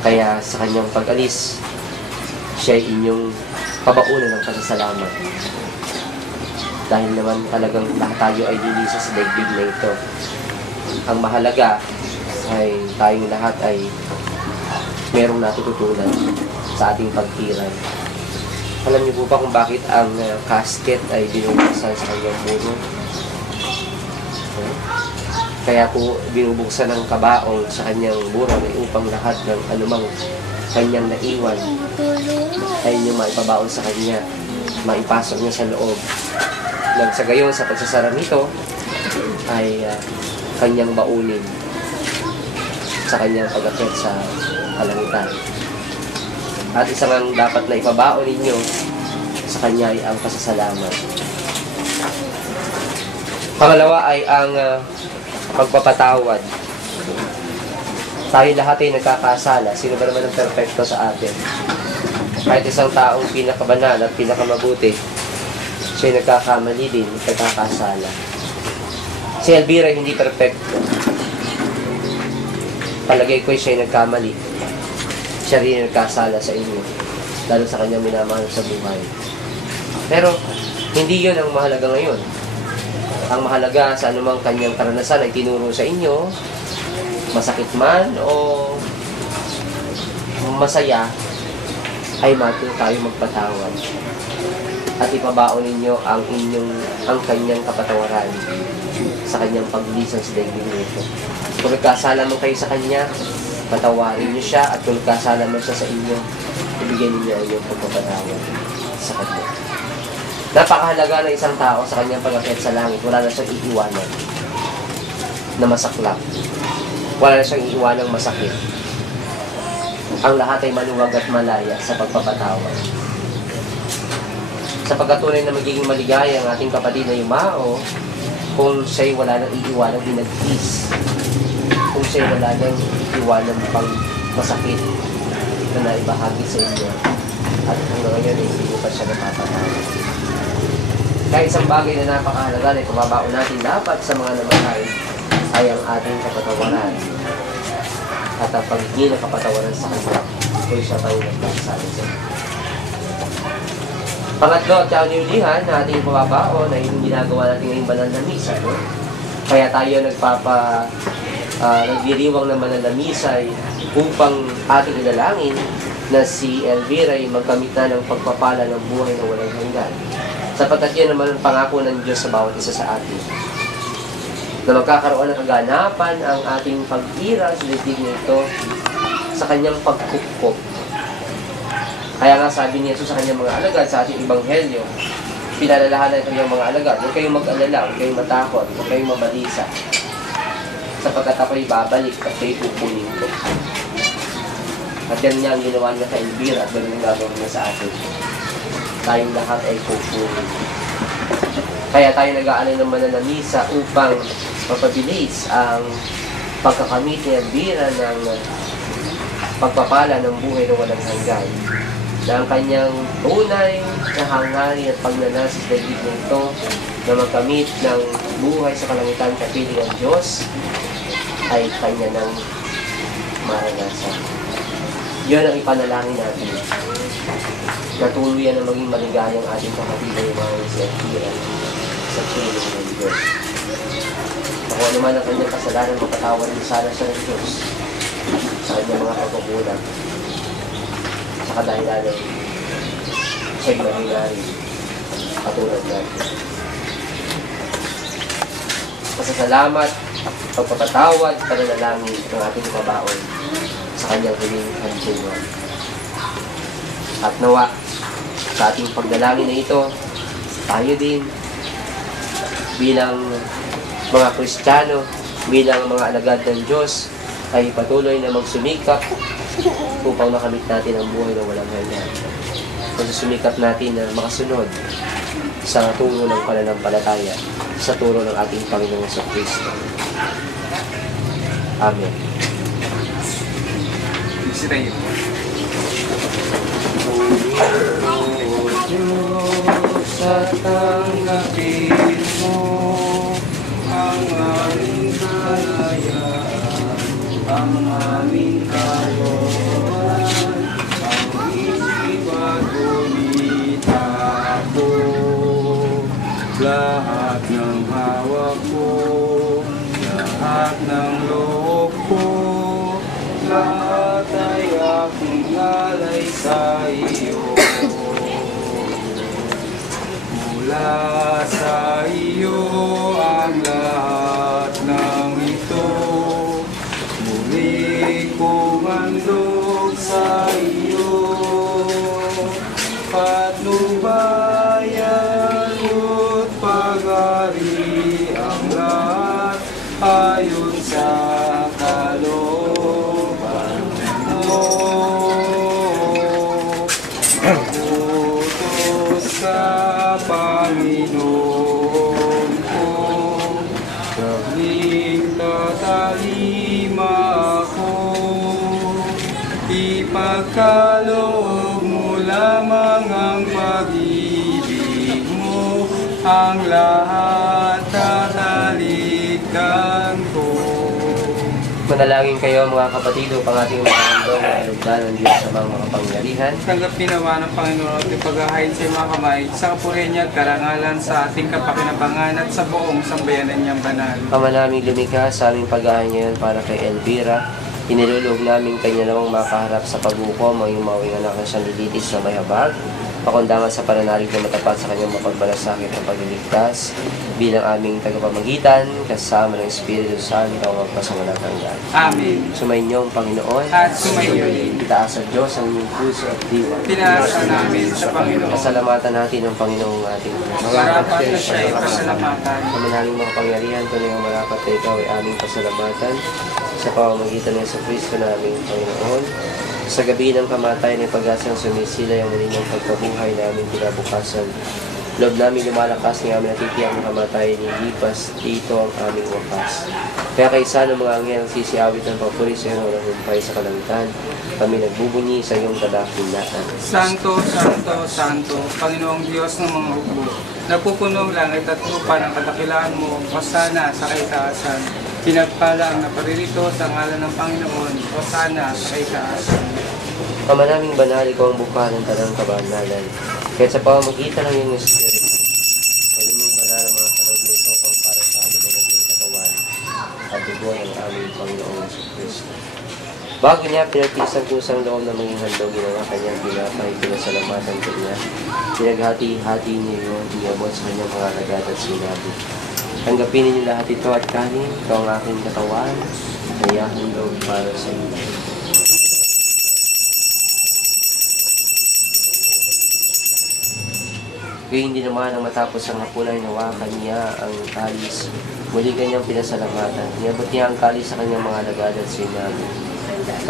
Kaya sa kanyang pag-alis, siya ay inyong pabaunan ng pasasalamat. Dahil naman talagang lahat tayo ay lilisa sa daigdig na ito. Ang mahalaga ay tayong lahat ay merong natututunan sa ating pagkiray. Alam niyo po ba kung bakit ang casket ay binubuksan sa kanyang muro? Kaya po binubuksan ng kabaong sa kanyang muro upang lahat ng anumang kanyang naiwan ay niyo maipabaon sa kanya, maipasok niya sa loob. Nang sa gayon, sa pagsasara nito ay kanyang baunin sa kanyang pag-akyat sa kalangitan. At isang ang dapat na ipabaon ninyo sa kanya ay ang pasasalamat. Pangalawa ay ang pagpapatawad. Tayo lahat ay nagkakasala. Sino ba naman ang perfecto sa atin? Kahit isang taong pinakabanal at pinakamabuti, siya ay nagkakamali din, nagkakasala. Si Elvira hindi perfecto. Palagay ko siya ay nagkamali. Siya rin nagkasala sa inyo, lalo sa kanyang minamahal sa buhay. Pero, hindi yun ang mahalaga ngayon. Ang mahalaga sa anumang kanyang karanasan ay tinuro sa inyo, masakit man o masaya, ay matuto tayo magpatawad. At ipabaon ninyo ang kanyang kapatawaran sa kanyang paglisan sa daigdig nito. Kung nagkasala man kayo sa kanya, patawarin niyo siya, at kung nagkasala man siya sa inyo, ibigay ninyo ang iyong pagpapatawad sa kanya. Napakahalaga ng isang tao sa kanyang pag-akyat sa langit. Wala na siyang iiwanan na masaklap. Wala na siyang iiwanang masakit. Ang lahat ay maluwag at malaya sa pagpapatawad. Sa pagkatunay na magiging maligaya ang ating kapatid na yumao, kung siya'y wala nang iiwanang hinagtis, kung siya'y wala nang iiwanang pang masakit na naibahagi sa inyo, at hanggang ngayon ay hindi pa siya napapatawad. Kaya isang bagay na napakahalaga na ipababaon natin dapat sa mga namatay ay ang ating kapatawaran. At ang pagiging na kapatawaran sa kanila kung siya tayo nagkasala sa inyo. Pangatlo at kauniulihan na ating pababaon ay yung ginagawa natin ngayong banal na misa. No? Kaya tayo nagdiriwang naman ng misa upang ating idalangin na si Elvira ay magkamit na ng pagpapala ng buhay na walang hanggan. Sapagkat yan naman ang pangako ng Diyos sa bawat isa sa atin. Na magkakaroon ng kaganapan ang ating pag-ira sa daigdig nito sa kanyang pagkukop. Kaya nga sabi ni Jesus sa kanyang mga alagad sa ating Ebanghelyo, pinalalahanan ng kanyang mga alagad, huwag kayong mag-alala, huwag kayong matakot, huwag kayong mabalisa. Sapagkat ako'y babalik at kayo'y pupunin ko. At yan niya ang ginawa niya kay Elvira at gano'n ang gagawin niya sa atin. Tayong lahat ay pupunin. Kaya tayo nag-aalay ng mananamisa upang mapabilis ang pagkakamit ni Elvira ng pagpapala ng buhay na walang hanggan. Na ang kanyang tunay na hangarin at pagnanasa sa daigdig nito na magkamit ng buhay sa kalangitan kapiling ng Diyos ay kanya ng maranasan. Yun ang ipanalangin natin. Natuluyan na maging maligayang ating kapatid na yung mga si Elvira sa piling ng Diyos. Kung ano man ang kanyang kasalanan, mapatawad din sana siya ng Diyos sa kanyang mga pagkukulang. Sa kadahilan siya'y maligayang katulad natin. Pasasalamat, pagpapatawad, pananalangin ng ating kabaon sa kanyang huling hantungan. At nawa, sa ating pagdalangin na ito, tayo din bilang mga Kristiyano, bilang mga alagad ng Diyos, ay patuloy na magsumikap upang makamit natin ang buhay na walang hanggan. Magsusumikap natin na makasunod sa turo ng pananampalataya, sa turo ng ating Panginoong Kristo. Amen. Sirayin mo. Sa tanggapin mo ang aming kalayaan, ang aming kalooban. lahat ay aking alay sa iyo. Mula sa iyo ang lahat ng ito. Muli kong handog sa iyo. Patnubayan mo't pag-ari ang lahat ayon sa kalooban mo. Utos ka, Panginoon ko, gabing tatalima ako. Ipagkaloob mo lamang ang pag-ibig mo, ang lahat tatalikdan ko. Manalangin kayo mga kapatid upang ating maramdam na alugdan ng Diyos sa mga makapangyarihan. Tanggapin nawa ng Panginoon at ipaghahain sa mga kamay sa kapurihan niya at karangalan sa ating kapakinabangan at sa buong sambayanan niyang banal. Ama naming lumikha sa aming paghahain ngayon para kay Elvira, inilulog namin kanya namang makaharap sa paghukom ang iyong mawing anak na siyang lilitis na may habag, pakundangan sa pananalig na matapat sa kanyang mapagmalasakit at pagliligtas, bilang aming tagapamagitan, kasama ng Espiritu Santo ang magpasawalang hanggan. Amen. Sumainyo ang Panginoon, At sumainyo rin. itaas sa Diyos ang inyong puso at diwa. Tinaasa namin sa Panginoon. Pasalamatan natin ang Panginoong ating Diyos. Marapat na siya ay pasalamatan. Sa manaling makapangyarihan, tunay ang marapat na ikaw ay aming pasalamatan sa pamamagitan ng Yesu Cristo na aming Panginoon. Sa gabi ng kamatayan ay pag-asang sumisilay ang muli ng pagkabuhay namin kinabukasan. Loob namin lumalakas ng aming natitiyak ng kamatayan, ilipas dito ang aming wakas. Kaya kaysa ng mga anghel ang sisiawit ng papuri sa iyo ng humpay sa kalangitan, kami nagbubunyi sa iyong kadakilaan. Santo, Santo, Santo, Panginoong Diyos ng mga hukbo, napupunong langit at lupa ng kadakilaan mo, Hosana sa kaitaasan. Pinagpala ang naparirito sa ngalan ng Panginoon, Hosana sa kaitaasan. Ama naming banal, ikaw ang bukal ng tanang kabanalan. Kaya sa pamamagitan ng iyong Espiritu, gawin mong banal ang mga kaloob nito pang para sa amin na naging katawan at dugo ng aming Panginoong Jesucristo. Bago niya pinagtisang kusang loob na maging handog, ginawa kanyang pinapay, pinasalamatan ko niya. Pinaghati-hati niya yun, iyabot sa kanyang mga alagad at sinabi, tanggapin ninyo lahat ito at kanin, ito ang aking katawan, kaya handog para sa inyo. Gayun din naman ang matapos ang hapunan, hinawakan niya ang kalis. Muli kanyang pinasalamatan. Niabot niya ang kalis sa kanyang mga alagad at sinabi,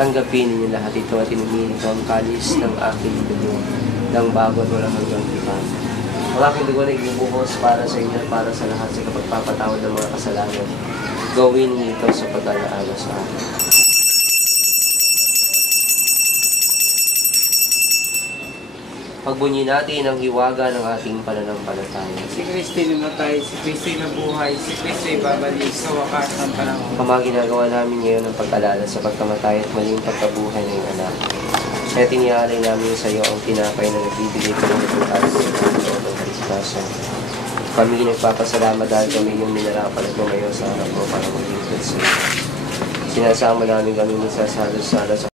tanggapin ninyo lahat ito at inumin ito ang kalis ng aking dugo, ng bago at walang hanggang tipan. Ang aking dugo na ibubuhos para sa inyo at para sa lahat sa kapagpapatawad ng mga kasalanan. Gawin niyo ito sa pag-alaala sa akin. Pagbunyi natin ang hiwaga ng ating pananampalataya. Si Kristo namatay, si Kristo nabuhay, si Kristo babalik sa wakas ng panahon. Ama, ginagawa namin ngayon ang pag-alala sa pagkamatay at maling pagkabuhay ng anak. Kaya tinialay namin sa iyo ang tinapay na nagbibigay ko ng pagkakas sa Panginoon ng Kristasan. Kami nagpapasalamat dahil kami yung minarapan at lumayo sa harap mo para maging sa iyo. Sinasama namin kami sa salo-salo sa